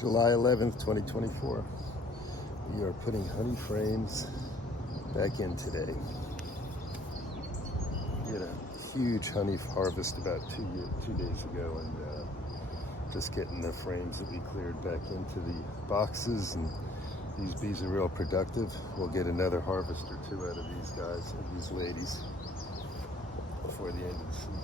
July 11th, 2024. We are putting honey frames back in today. We had a huge honey harvest about two days ago, and just getting the frames that we cleared back into the boxes, and these bees are real productive. We'll get another harvest or two out of these guys, or these ladies, before the end of the season.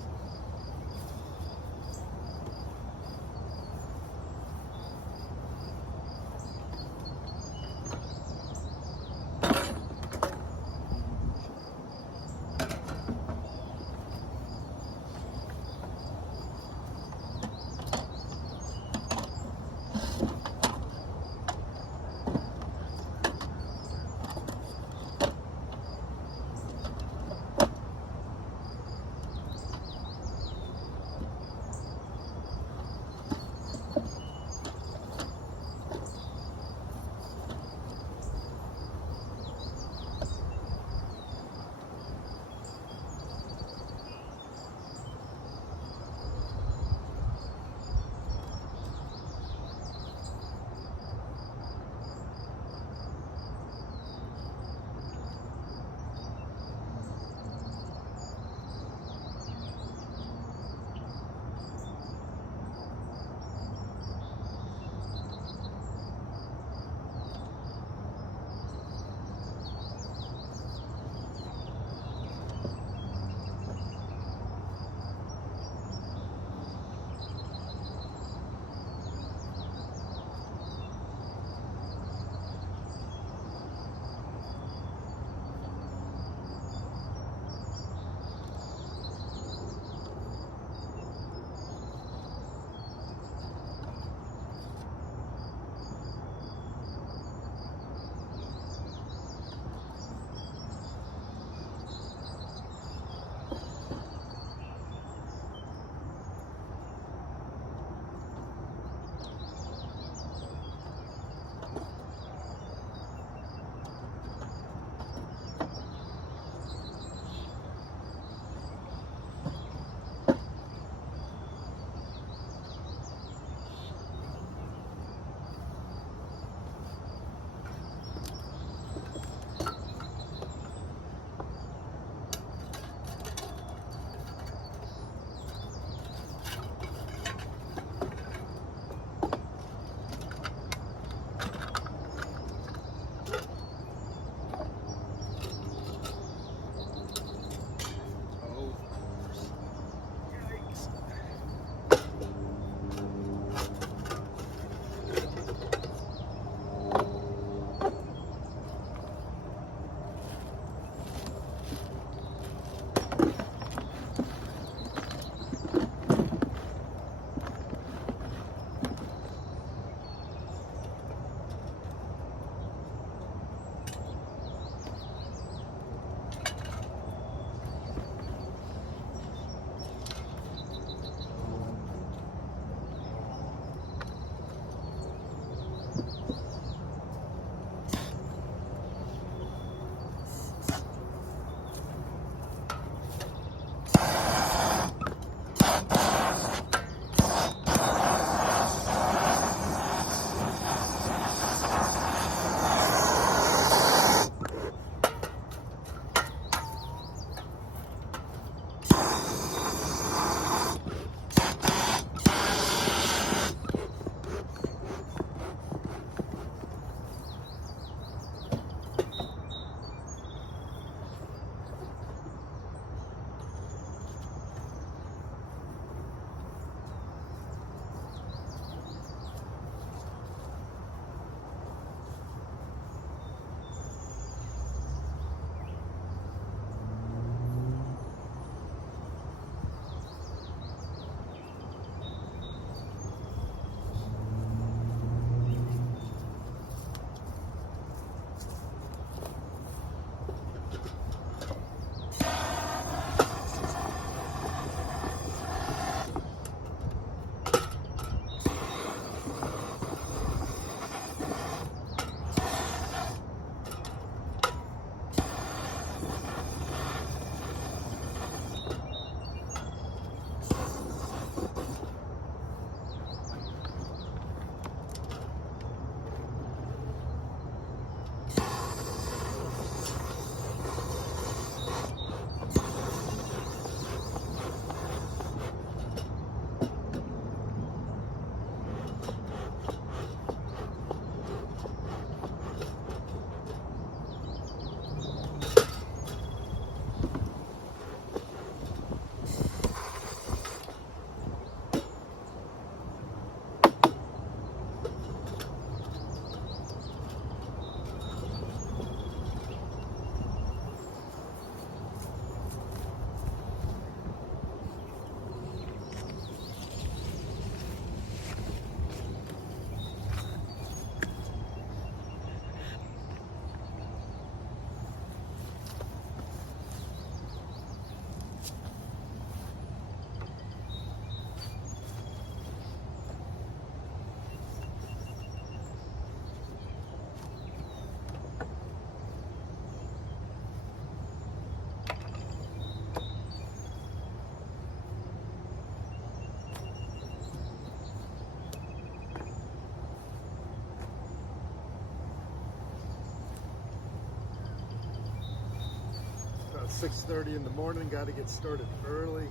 6:30 in the morning. Got to get started early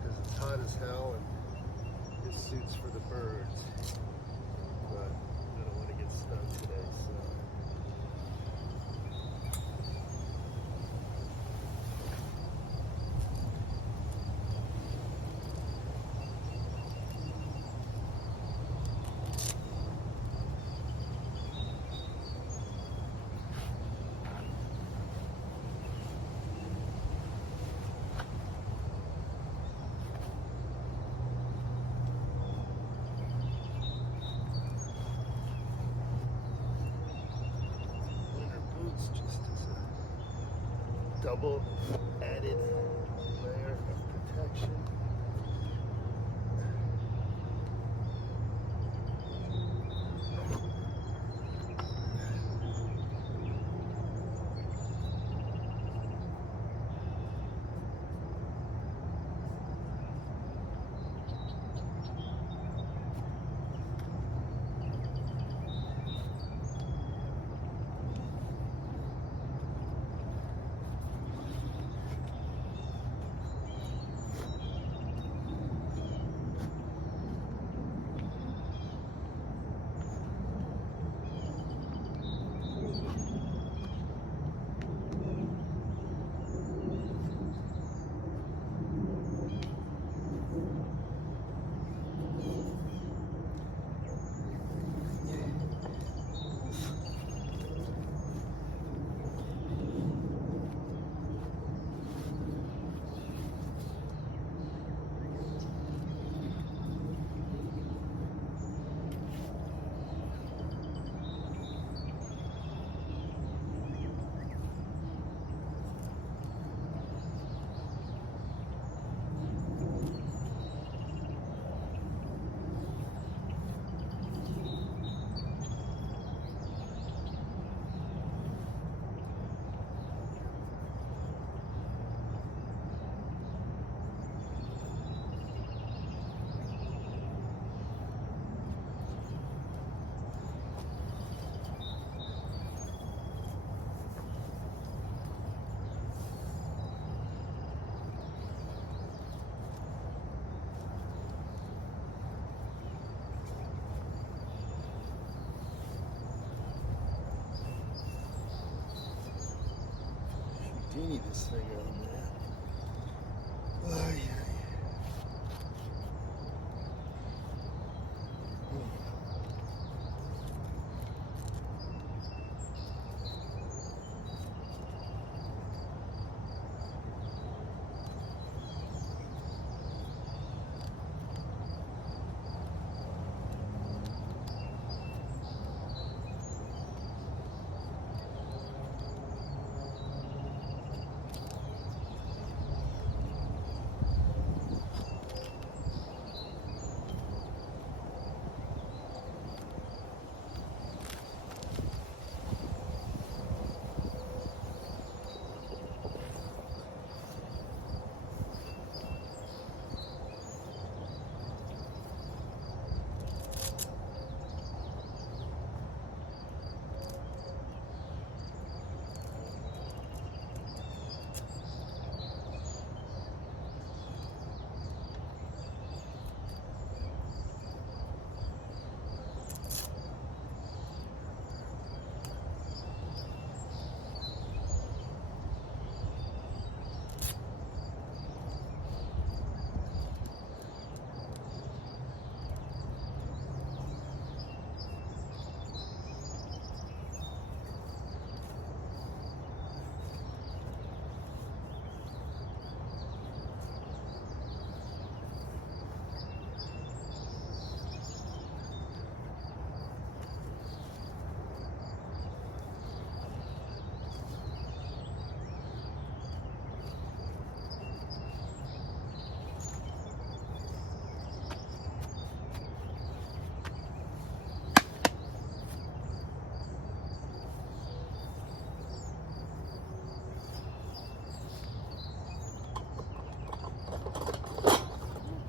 because it's hot as hell and it suits for the birds. But I don't want to get stung today, so. Double added layer of protection. Houdini this thing on there. Oh, yeah.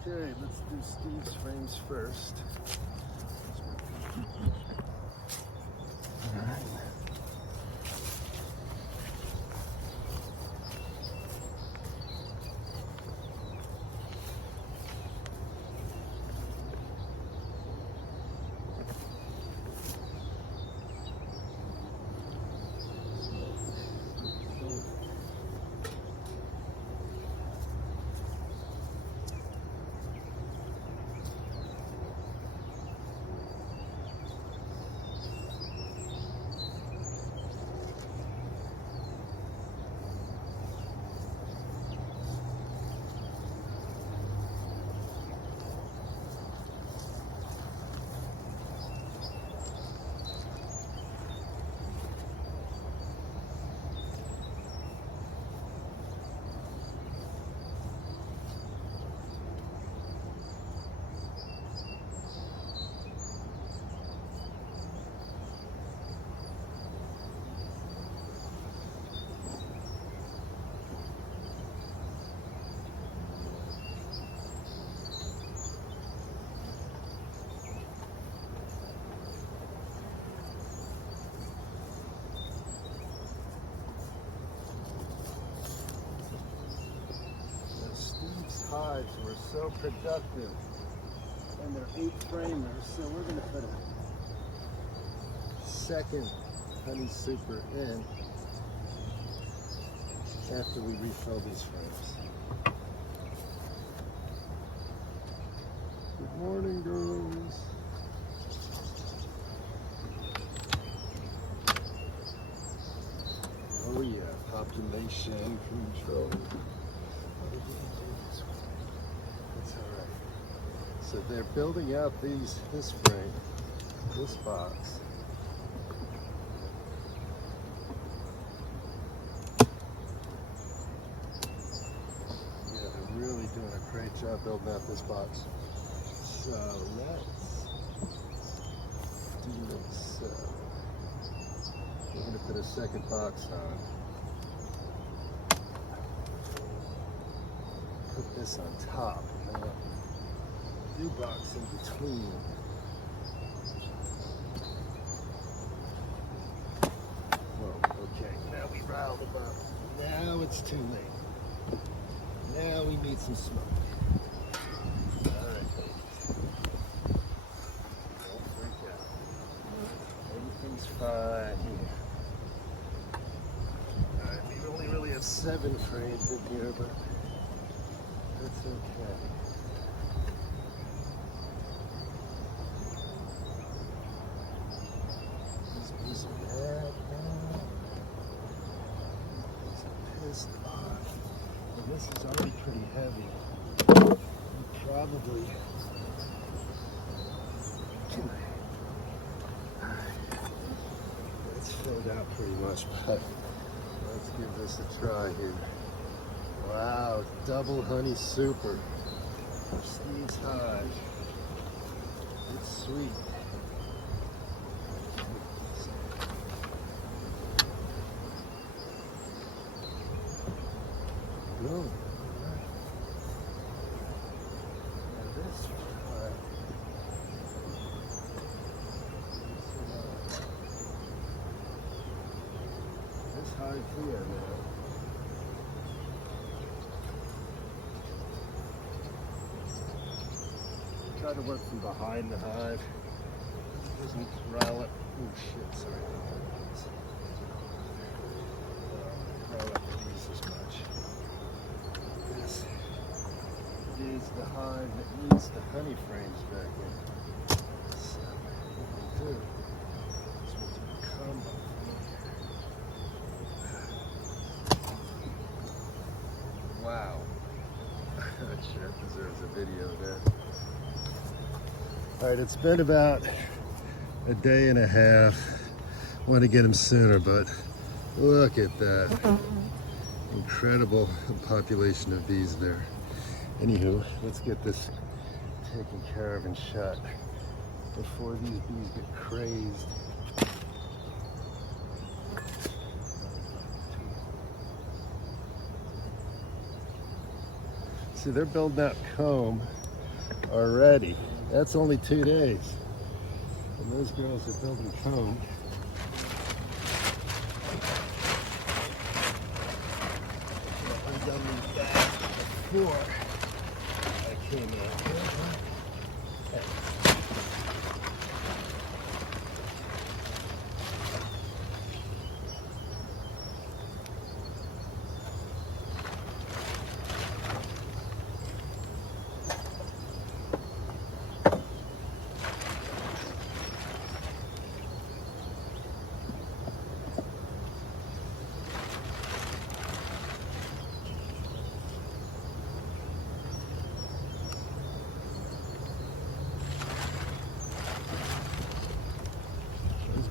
Okay, let's do Steve's frames first. All right. so productive. And they're 8 framers, so we're going to put a second honey super in after we refill these frames. Good morning, girls. Oh yeah, population control. That's all right. So they're building out this frame, this box. Yeah, they're really doing a great job building out this box. So let's do this. We're going to put a second box on. Put this on top. New box in between. Whoa, okay, now we riled them up. Now it's too late. Now we need some smoke. Alright, ladies. Don't freak out. Everything's fine here. Alright, we only really have 7 frames in here, but that's okay. These are bad now. These are pissed off. And this is already pretty heavy. Probably. It's filled out pretty much, but let's give this a try here. Wow, double honey super. Steve's Hive. It's sweet. Boom. Now this hive. This hive here now. Try to work from behind the hive. Doesn't rile it. Oh shit, sorry. Rile up the bees as much. This is the hive that needs the honey frames back in. So what we'll do is we'll do a combo. Wow. That sure deserves a video there. All right, it's been about a day and a half. I want to get them sooner, but look at that. Incredible population of bees there. Anywho, let's get this taken care of and shut before these bees get crazed. See, they're building that comb already. That's only 2 days. And those girls are building comb. I've done these back before I came out here.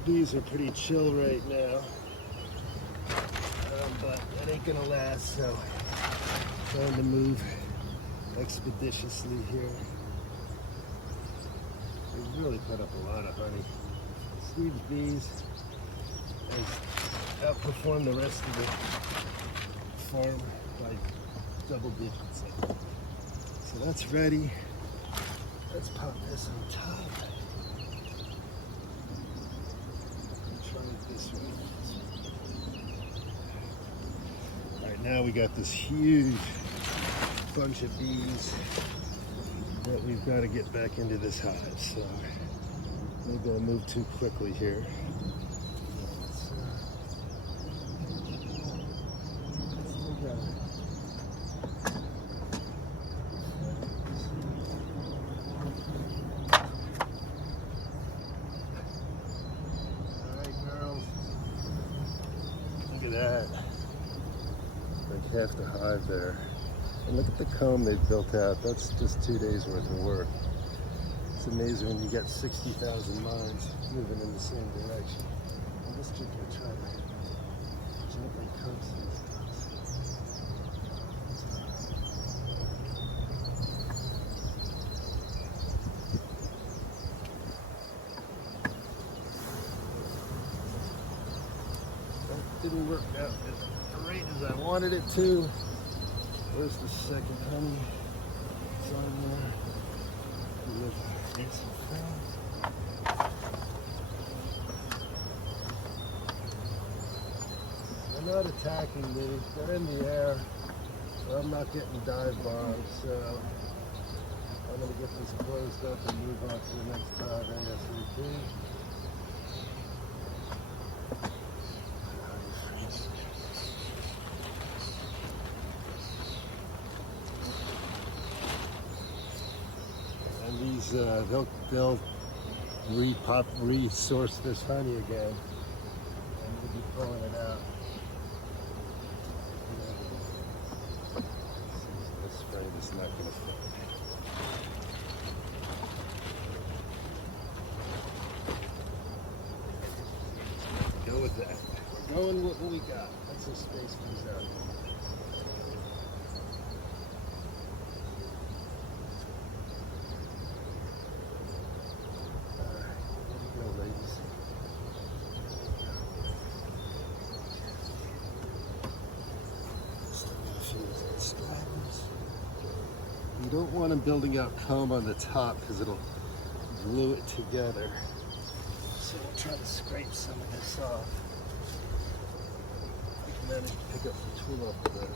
Bees are pretty chill right now, but it ain't gonna last, so trying to move expeditiously here. They really put up a lot of honey. Steve's bees has outperformed the rest of the farm by double digits. So that's ready. Let's pop this on top. This way. All right, now we got this huge bunch of bees But we've got to get back into this hive, so maybe I'll move too quickly here. That like half the hive there, and look at the comb they've built out. That's just 2 days worth of work. It's amazing when you get 60,000 minds moving in the same direction. I'm just going to try to gently coax these things. Didn't work out at the rate as I wanted it to. Where's the second honey? It's on there. Get some crown. They're not attacking me. They're in the air. So I'm not getting dive bombed. So I'm going to get this closed up and move on to the next hive ASAP. These they'll resource this honey again, and we'll be pulling it out. This frame is not going to fit. Go with that. We're going with what we got. That's how space comes out. You don't want them building out comb on the top because it'll glue it together. So we'll try to scrape some of this off. And then pick up the tool up there.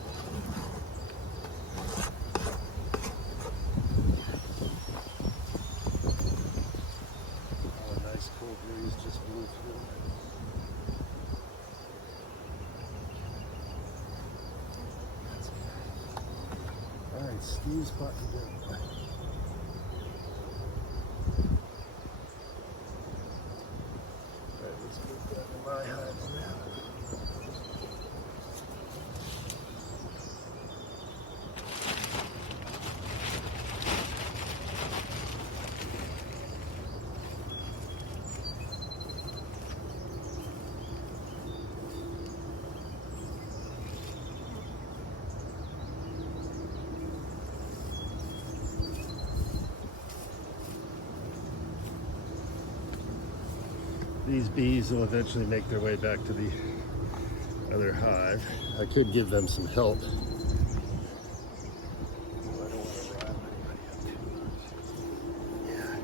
Oh, a nice cold breeze just blew through. Alright, Steve's button good. Alright, let's move that to my hive now. These bees will eventually make their way back to the other hive. I could give them some help. I don't want to rile anybody up too much. Yeah.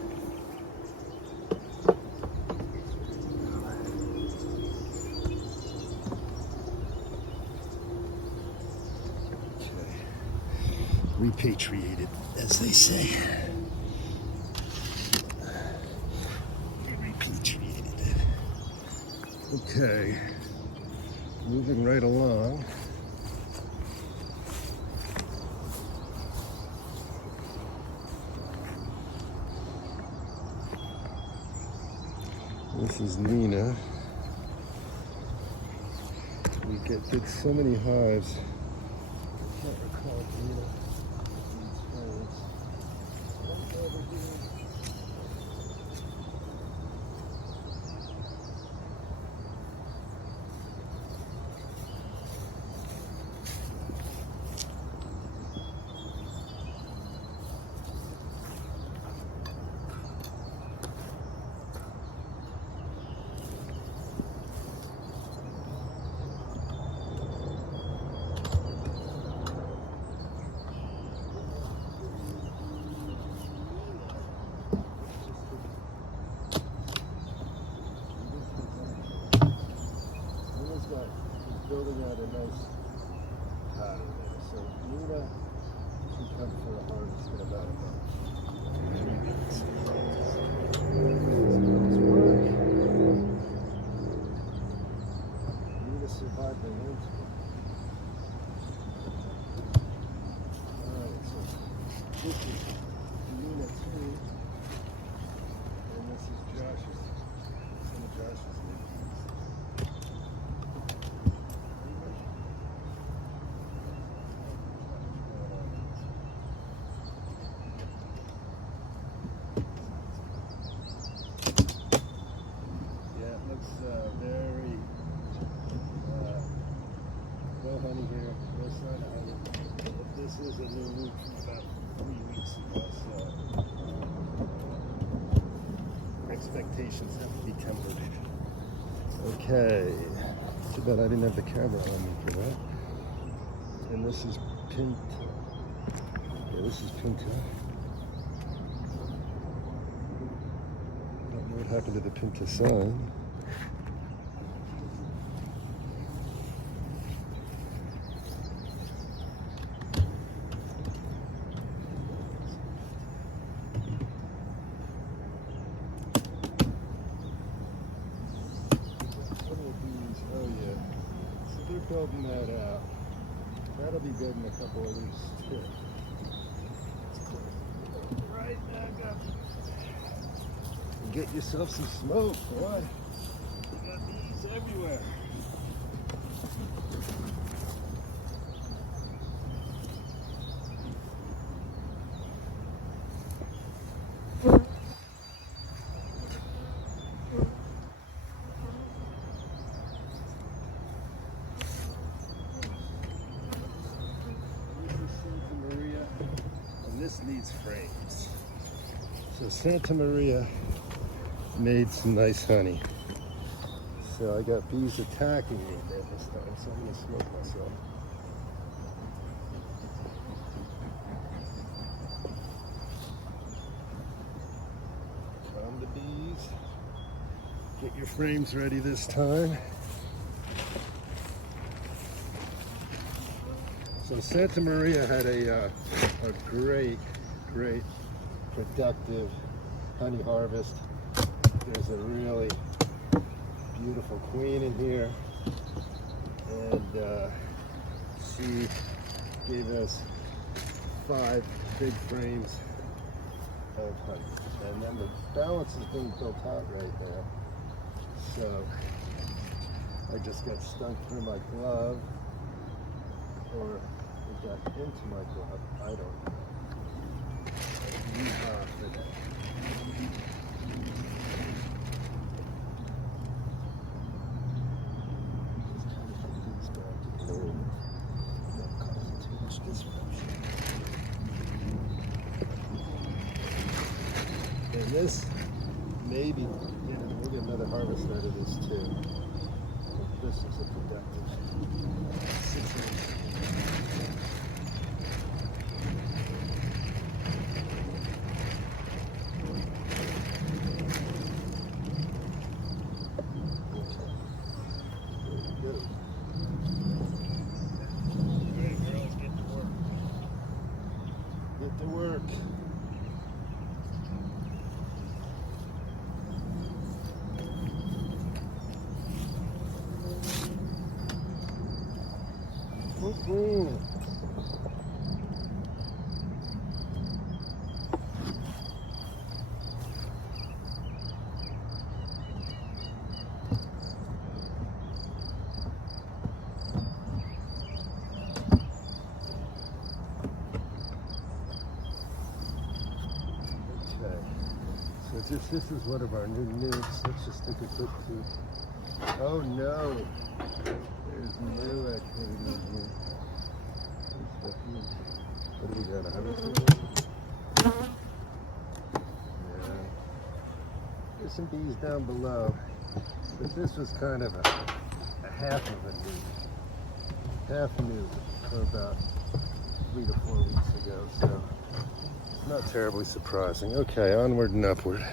Okay. Repatriated, as they say. Okay, moving right along. This is Nina. Did so many hives. I can't recall Nina. Building out a nice pattern there. So Nina can come for a harvest in about a month. Survive the winter. Alright, so this is unit 2, and this is Josh's, some of Josh's leaves. Yeah, it looks very well honey here. No sign of honey. But this is a new root from about 3 weeks ago, so expectations have to be tempered. Okay, too bad I didn't have the camera on me for that. And this is Pinta. Yeah, this is Pinta. Don't know what happened to the Pinta sign. Building that out. That'll be good in a couple of weeks too. Right back up. And get yourself some smoke, boy. You got bees everywhere. This needs frames. So Santa Maria made some nice honey. So I got bees attacking me there this time, so I'm gonna smoke myself. Calm the bees. Get your frames ready this time. So Santa Maria had a great productive honey harvest. There's a really beautiful queen in here, and she gave us 5 big frames of honey. And then the balance is being built out right now. So I just got stung through my glove, or it got into my glove, I don't know. Yeehaw for that. Just kind of put these back in. Not causing too much disruption. And this, maybe, we'll get another harvest out of this too. This is a productive situation. Get to work. This is one of our new nukes. Let's just take a quick peek. Oh no! There's new activity in here. What do we got? 100 people? Yeah. There's some bees down below, but this was kind of a half of a nuke. Half new for about 3 to 4 weeks ago, so not terribly surprising. Okay, onward and upward.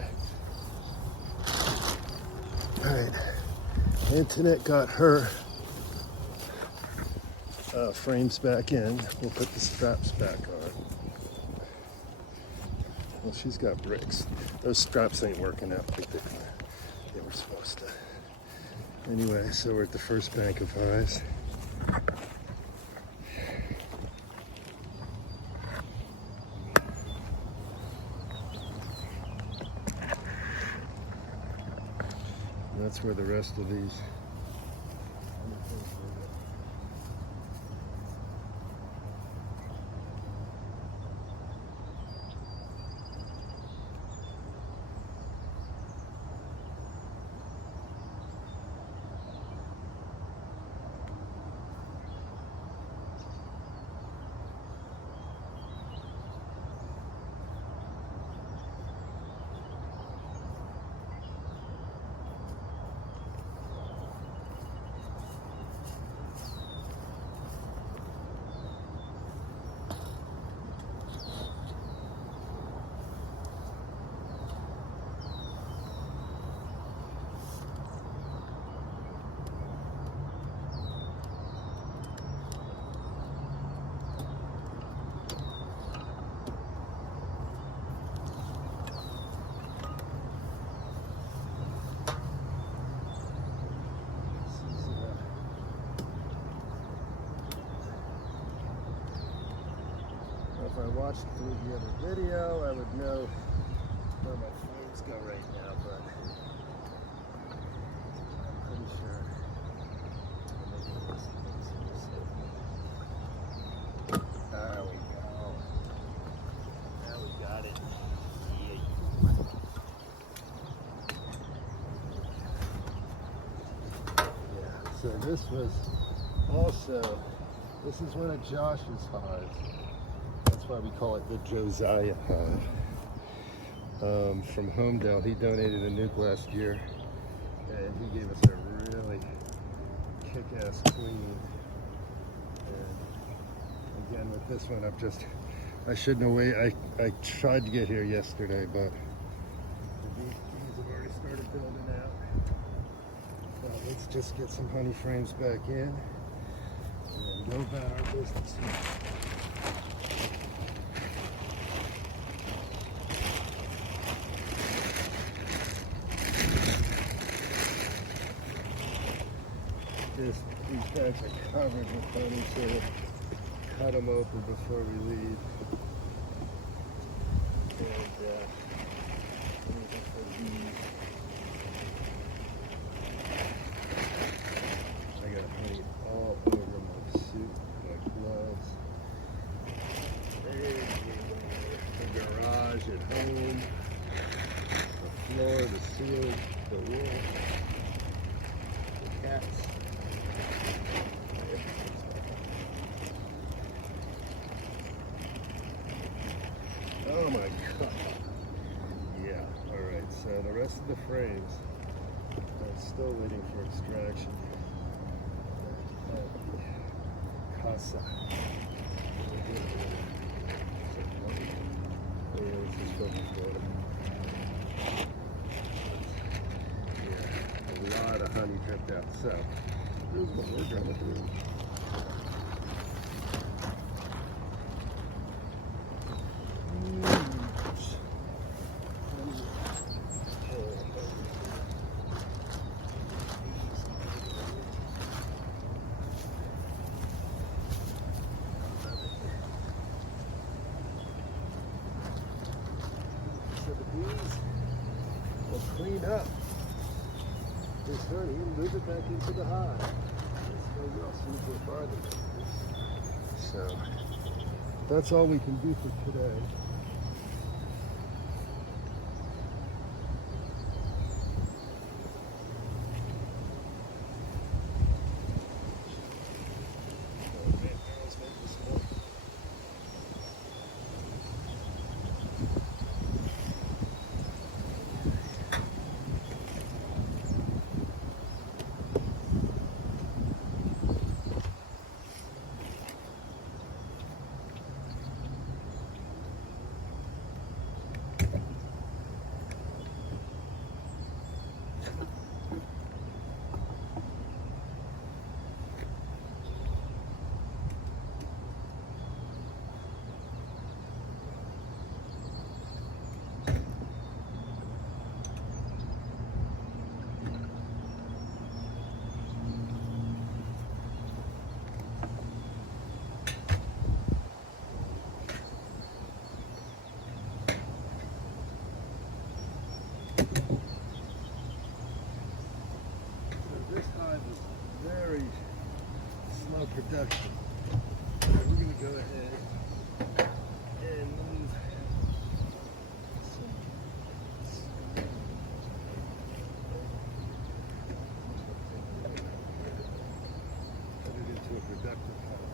Alright, Antoinette got her frames back in. We'll put the straps back on. Well, she's got bricks. Those straps ain't working out like they were supposed to. Anyway, so we're at the first bank of hives. That's where the rest of these. If I watched through the other video, I would know where my flames go right now, but I'm pretty sure. There we go. There we got it. Yeah, so this is one of Josh's hives. That's why we call it the Josiah hive. From Homedale, he donated a nuke last year, and he gave us a really kick-ass queen. And again, with this one, I shouldn't have waited. I tried to get here yesterday, but the bees have already started building out. Now let's just get some honey frames back in and go about our business. These bags are covered with honey, so we'll cut them open before we leave. And I got honey all over my suit, my gloves, everywhere. The garage, at home, the floor, the ceiling, the wall, the cats. Oh my God. Yeah, alright, so the rest of the frames, I'm still waiting for extraction. Casa. Yeah, a lot of honey dripped out. So, this is what we're gonna do. Clean up this honey and move it back into the hive. So that's all we can do for today. very slow production. We're going to go ahead and move some. Put it into a productive color.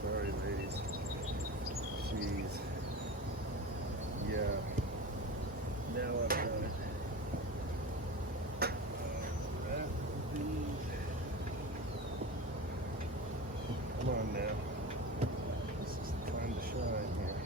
Sorry, ladies. Jeez. Yeah. Now I've got it. Come on now. This is the time to shine here.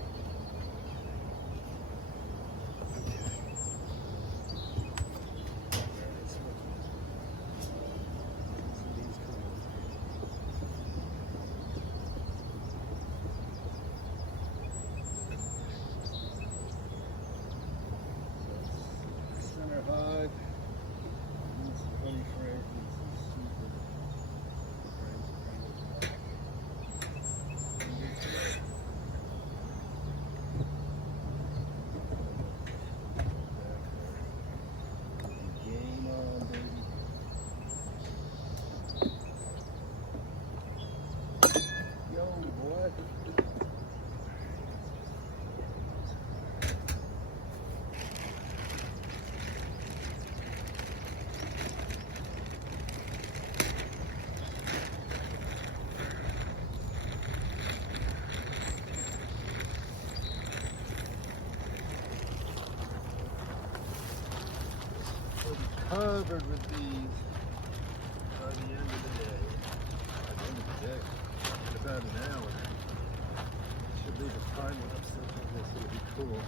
Covered with these by the end of the day. By the end of the day, in about an hour. Should leave a time lapse of this. It'll be cool.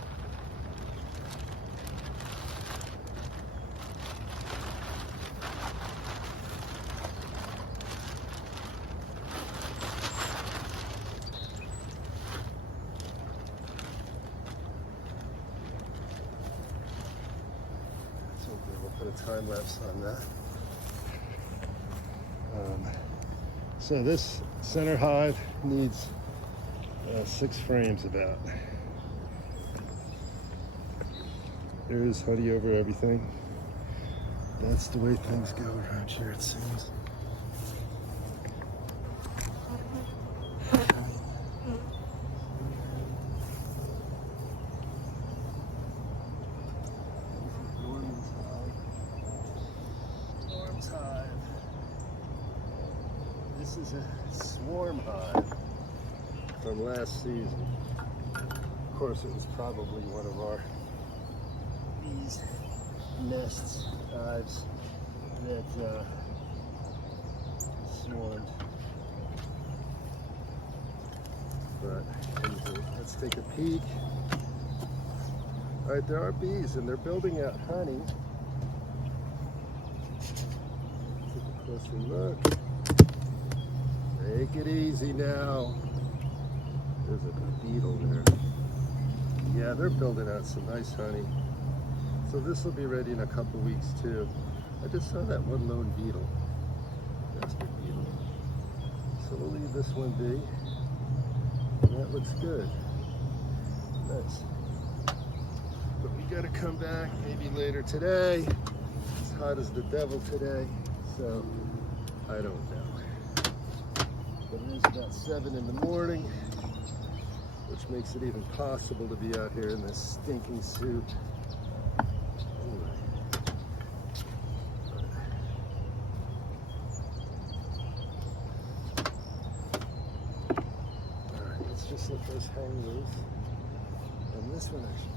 Put a time lapse on that. So this center hive needs 6 frames about. There's honey over everything. That's the way things go around here, it seems. This is a swarm hive from last season. Of course, it was probably one of our bees' nests, hives that swarmed. But anyway, let's take a peek. All right, there are bees, and they're building out honey. Take a closer look. Take it easy now. There's a beetle there. Yeah, they're building out some nice honey. So this will be ready in a couple weeks too. I just saw that one lone beetle. Bastard beetle. So we'll leave this one be. And that looks good. Nice. But we gotta come back maybe later today. It's hot as the devil today. So I don't know. But it is about 7 in the morning, which makes it even possible to be out here in this stinking suit. Anyway. All right, let's just let those hang loose. And this one actually.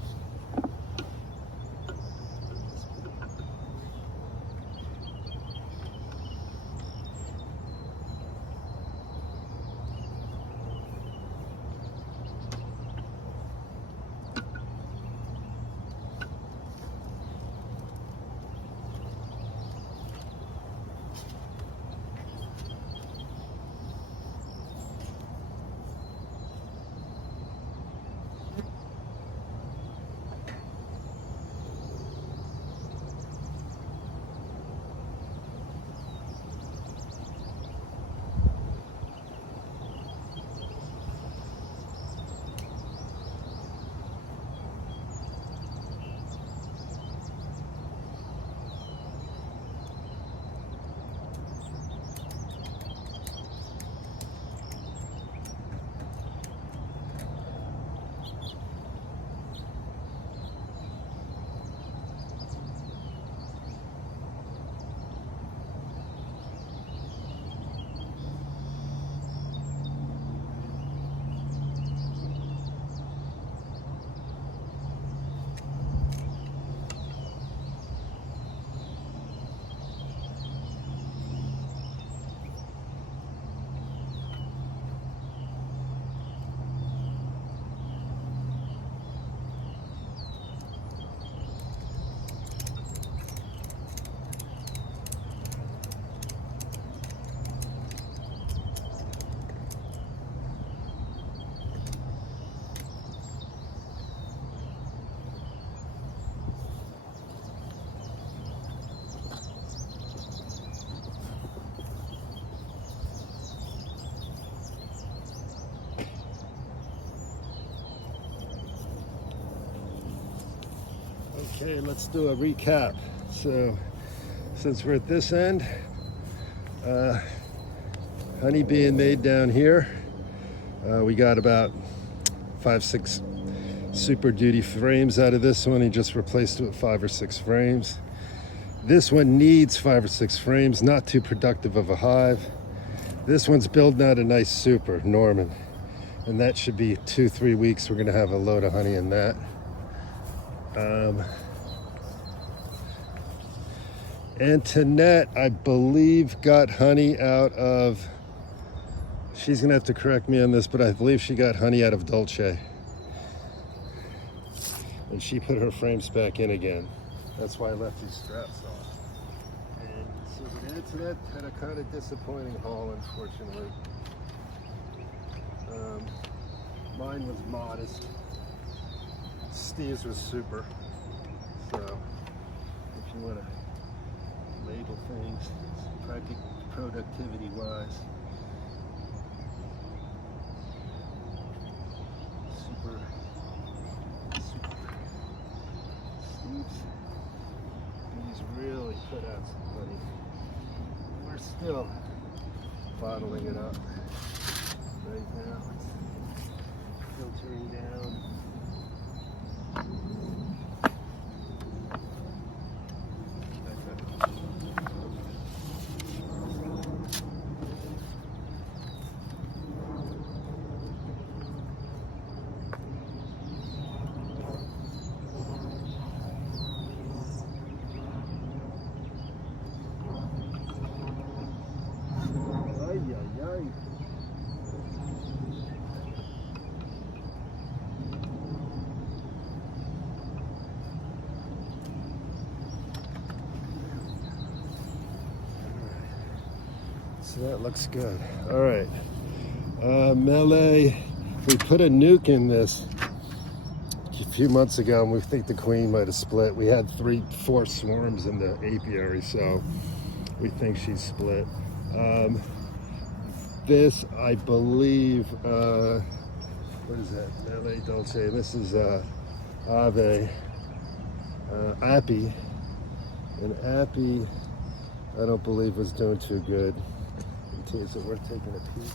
Okay, let's do a recap. So, since we're at this end, honey being made down here. We got about 5-6 Super Duty frames out of this one. He just replaced it with 5 or 6 frames. This one needs 5 or 6 frames, not too productive of a hive. This one's building out a nice Super Norman, and that should be 2-3 weeks. We're gonna have a load of honey in that. Antoinette, I believe, got honey out of, she's gonna have to correct me on this, but I believe she got honey out of Dolce. And she put her frames back in again. That's why I left these straps off. And so with Antoinette, had a kind of disappointing haul, unfortunately. Mine was modest. Steve's was super. So if you want to label things productivity wise, super Steve's, these really put out some honey. We're still bottling it up right now. It's filtering down. So that looks good. All right, melee. We put a nuke in this a few months ago, and we think the queen might have split. We had 3-4 swarms in the apiary, so we think she's split. This, I believe, what is that? Melee Dolce. This is Ave, Appy, and Appy, I don't believe was doing too good. Is it worth taking a peek?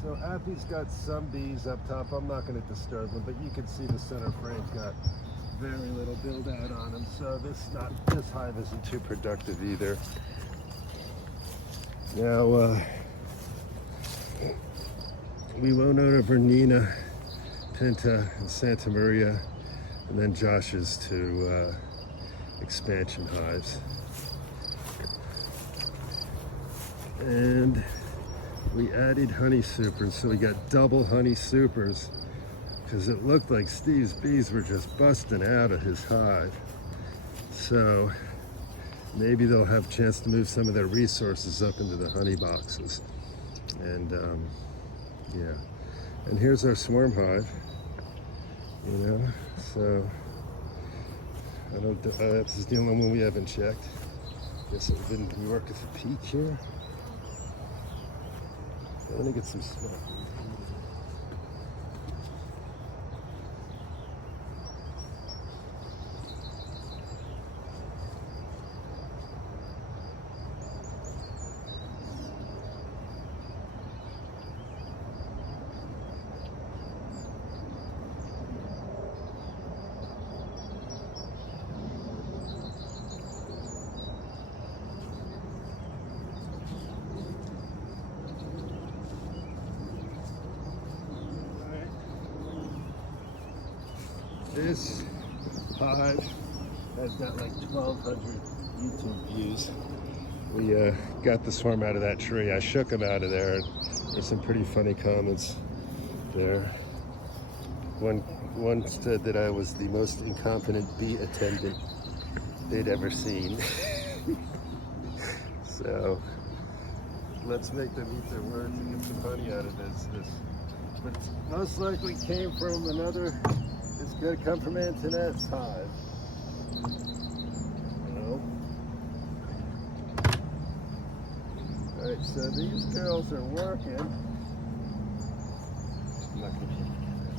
So Appy's got some bees up top. I'm not going to disturb them, but you can see the center frame's got very little build out on them. So this hive isn't too productive either. Now we went over Nina, Pinta, and Santa Maria, and then Josh's 2 expansion hives. And we added honey supers, so we got double honey supers, because it looked like Steve's bees were just busting out of his hive. So maybe they'll have a chance to move some of their resources up into the honey boxes. And yeah, and here's our swarm hive. You know, so I don't. This is the only one we haven't checked. Guess it didn't work at the peak here. Let me get some smoke. This hive has got like 1,200 YouTube views. We got the swarm out of that tree. I shook him out of there. There's some pretty funny comments there. One said that I was the most incompetent bee attendant they'd ever seen. So let's make them eat their words and get some honey out of this. But most likely came from another. It's going to come from Antoinette's hive. You know? Alright, so these girls are working. I'm not going to be able to get that.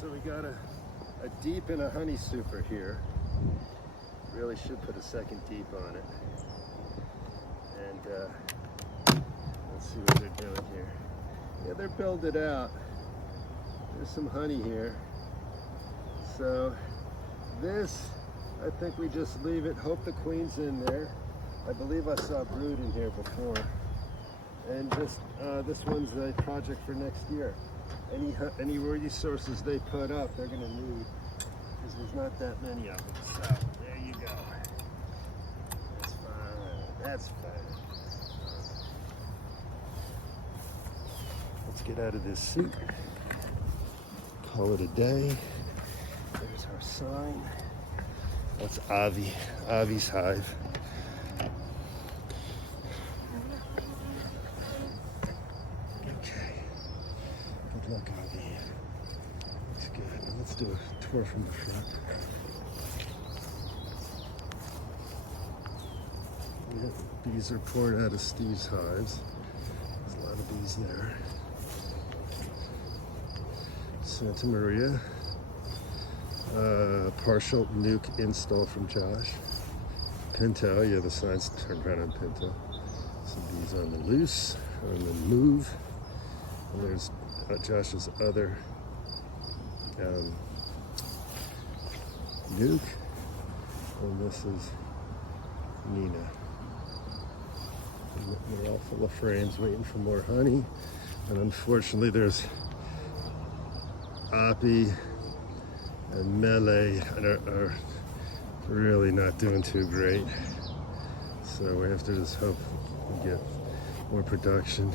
So we got a deep and a honey super here. Really should put a second deep on it. And let's see what they're doing here. Yeah, they're building it out. There's some honey here. So this, I think we just leave it. Hope the queen's in there. I believe I saw brood in here before. And just this one's a project for next year. Any resources they put up, they're going to need, because there's not that many of them. So there you go. That's fine. That's fine. Let's get out of this suit. Call it a day. There's our sign. That's Avi's hive. Good luck, Avi. Looks good. Let's do a tour from the front. Yeah, bees are poured out of Steve's hives. There's a lot of bees there. Santa Maria. Partial nuke install from Josh. Pinto, yeah, the sign's turned around on Pinto. Some bees on the loose, on the move. And there's Josh's other nuke, and this is Nina. And they're all full of frames waiting for more honey, and unfortunately there's Oppie and Melee are really not doing too great, so we have to just hope we get more production.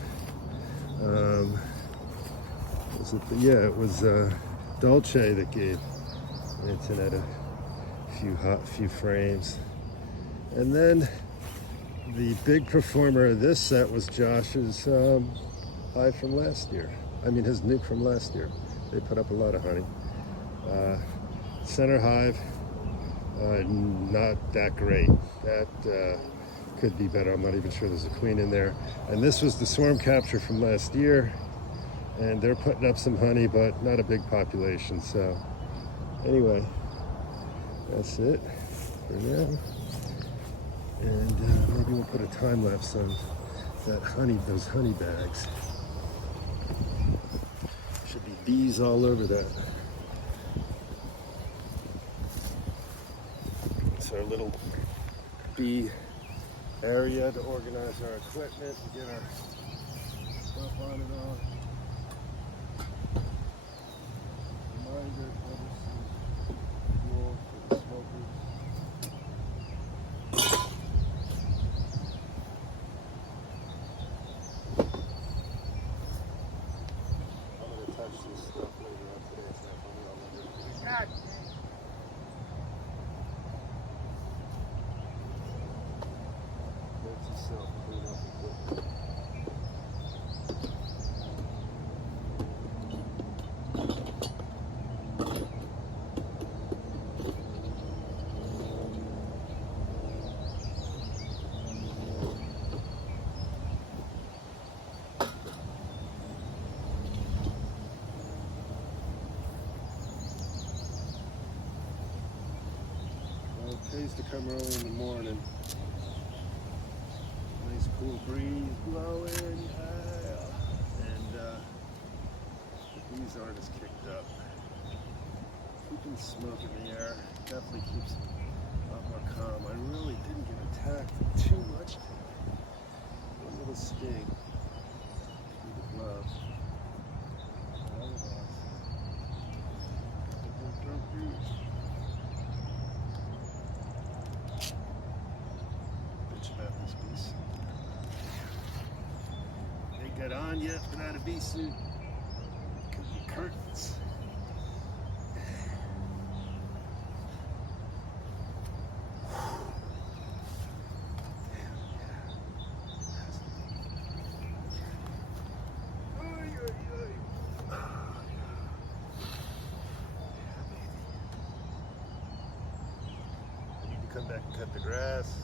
It was Dolce that gave Antoinette a few frames. And then the big performer of this set was Josh's hive from last year. I mean, his nuke from last year. They put up a lot of honey. Center hive, not that great. That could be better. I'm not even sure there's a queen in there. And this was the swarm capture from last year. And they're putting up some honey, but not a big population. So anyway, that's it for now. And maybe we'll put a time lapse on that honey, those honey bags. Should be bees all over that. It's our little bee area to organize our equipment and get our stuff on and off. It pays to come early in the morning. Nice cool breeze blowing. And the bees aren't as kicked up. Keeping smoke in the air definitely keeps it a lot more calm. I really didn't get attacked too much today. One little sting through the glove. on you without a bee suit. Could be curtains. Come back and cut the grass.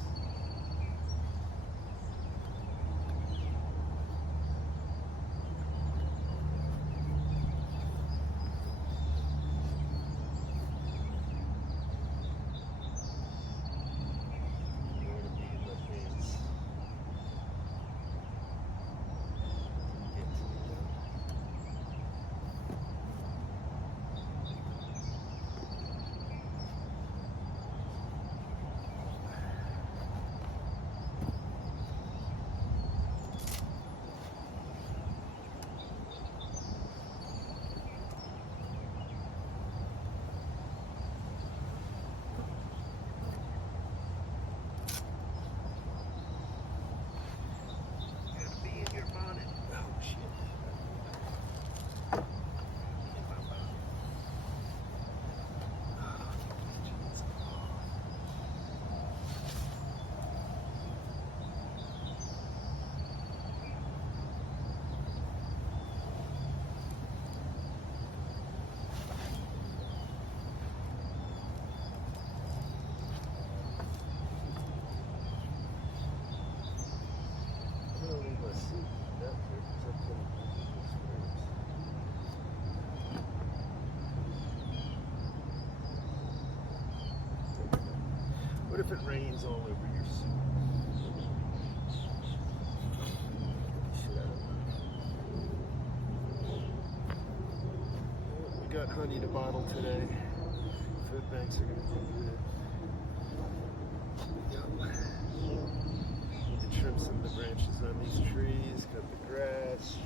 What if it rains all over your suit? We got honey to bottle today. Food banks are going to be good. Need to trim some of the branches on these trees, cut the grass.